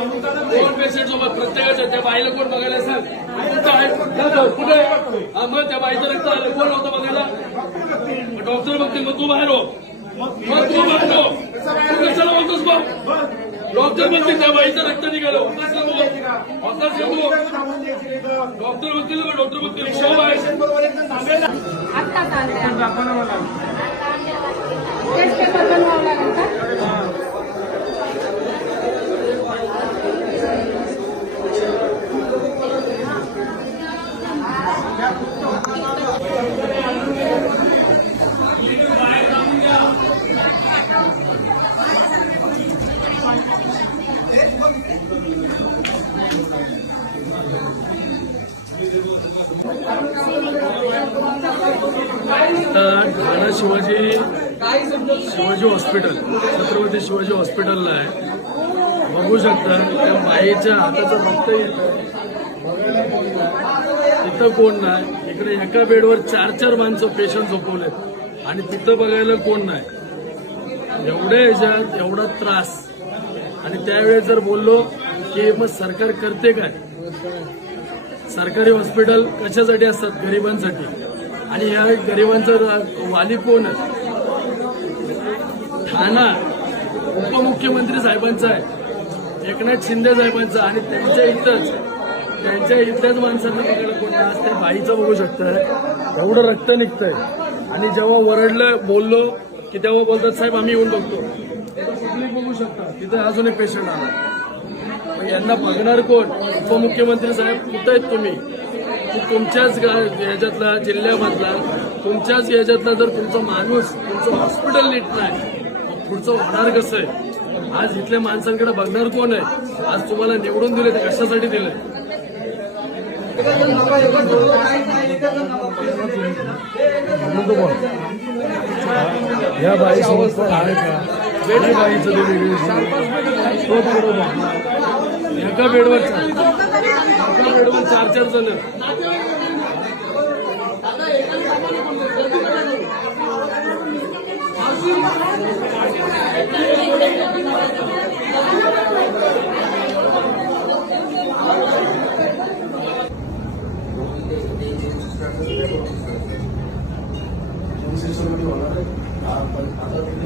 दोन पेशंट सोबत? प्रत्येकाच्या त्या बाईला कोण बघायला सांग कुठं? हा, मग त्या बाईचं रक्त आलं. कोण होतं बघायला? डॉक्टर बघतील मग तू बाहेर हो. मग तू बाहेर हो. तू कशाला बोलतोस मग? डॉक्टर बघतील त्या बाईचं रक्त निघालं. होताच का तू? होताच का तू डॉक्टर बघतील डॉक्टर बघतील शोभ आहे तर ठाणा शिवाजी शिवाजी हॉस्पिटल छत्रपती शिवाजी हॉस्पिटलला आहे. बघू शकता त्या बाईच्या हाताचं रक्त येत तिथं कोण नाही. इकडे एका बेडवर चार चार माणसं पेशंट झोपवलेत. आणि तिथं बघायला कोण नाही. एवढ्या ह्याच्यात एवढा त्रास. आणि त्यावेळेस जर बोललो की मग सरकार करते काय? सरकारी हॉस्पिटल कशासाठी असतात? गरिबांसाठी. आणि ह्या गरिबांचा वाली कोण ठाणा उपमुख्यमंत्री साहेबांचा आहे. एकनाथ शिंदे साहेबांचा आणि त्यांच्या इथंच त्यांच्या इथल्याच माणसांना बघायला कोण आज ते बाईचं बघू शकताय. एवढं रक्त निघतंय. आणि जेव्हा वरडलं बोललो की तेव्हा बोलतात साहेब आम्ही येऊन बघतो. कुठली बघू शकता. तिथं अजून एक पेशंट आला. यांना बघणार कोण? उपमुख्यमंत्री साहेब कुठं आहेत तुम्ही? की तुमच्याच गा- याच्यातला जिल्ह्यामधला तुमच्याच याच्यातला जर तुमचा माणूस तुमचं हॉस्पिटल नीट नाही पुढचं होणार कसं आहे? आज इथल्या माणसांकडे बघणार कोण आहे? आज तुम्हाला निवडून दिले ते कशासाठी दिलं? या बाईसोबत आहे का? बाईचं एका बेडवर एका बेडवर चार चार जण.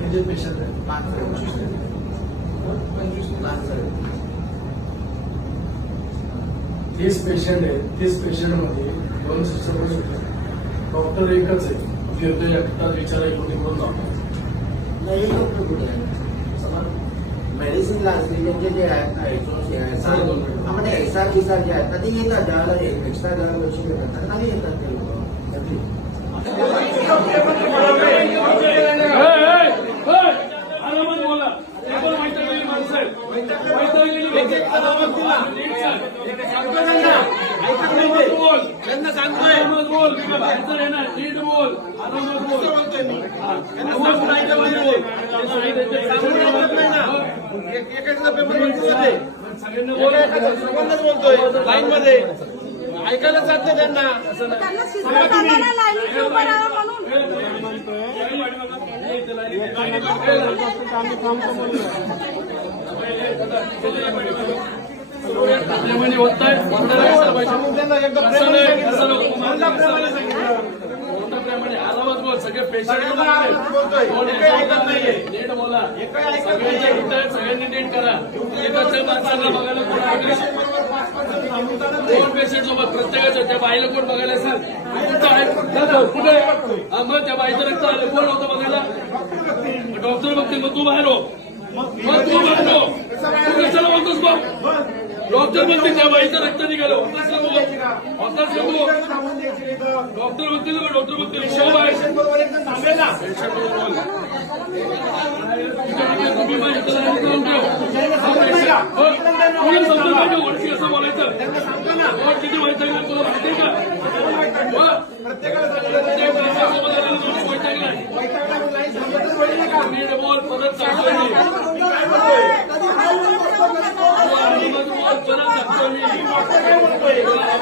तीस पेशंट आहे तीस पेशंटमध्ये दोन सिस्टर होते डॉक्टर एकच आहे. फिरते एकटाच विचारा कोणी करून जातो नाही डॉक्टर कुठे आहे मेडिसिन त्यांचे जे आहेत ना आहेत. आपण एस आर बिसार जे आहेत. ना ते येतात ज्याला एक्स्ट्रा ज्याला लक्ष देतात तर नाही येतात ते लोक कधी आरामात बोला ते पण वैतागलेली माणसं आहेत वैतागलेली माणसं. आरामात बोला. आरामात बोल आरामात बोल तुझ्या बाहेरचं आहे ना नीट बोल हा. सगळ्यांना बोल. लाईन मध्ये ऐकायला नाही त्यांना त्यांना लाईनीत उभं म्हणून होत नाही, आरामात बोल सगळे पेशंट नीट बोला सगळ्यांच्या सगळ्यांनी नीट करा बघायला दोन पेशंट सोबत प्रत्येकाच्या त्या बाईला कोण बघायला सांग कुठे हा, मग त्या बाईचं रक्त आलं कोण होतं बघायला डॉक्टर बघते मग तू बाहेर हो. मग तू बाहेर हो. तू कशाला बोलतोस डॉक्टर बघतील त्या बाईचं रक्त निघालं का तू डॉक्टर का डॉक्टर बघतील शोभ आहे. हा. हो, ओळखी असं बोलायचं हो, किती वैतागलं तुला माहिती आहे का हो? प्रत्येक माणसासोबत आलेला माणूस वैतागलाय. नीट बोल परत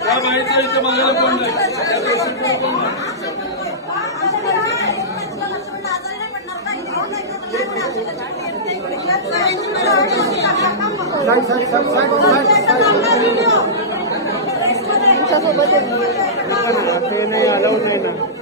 त्या बाईचं इथे बघायला कोण नाही ते नाही अलाउड नाही ना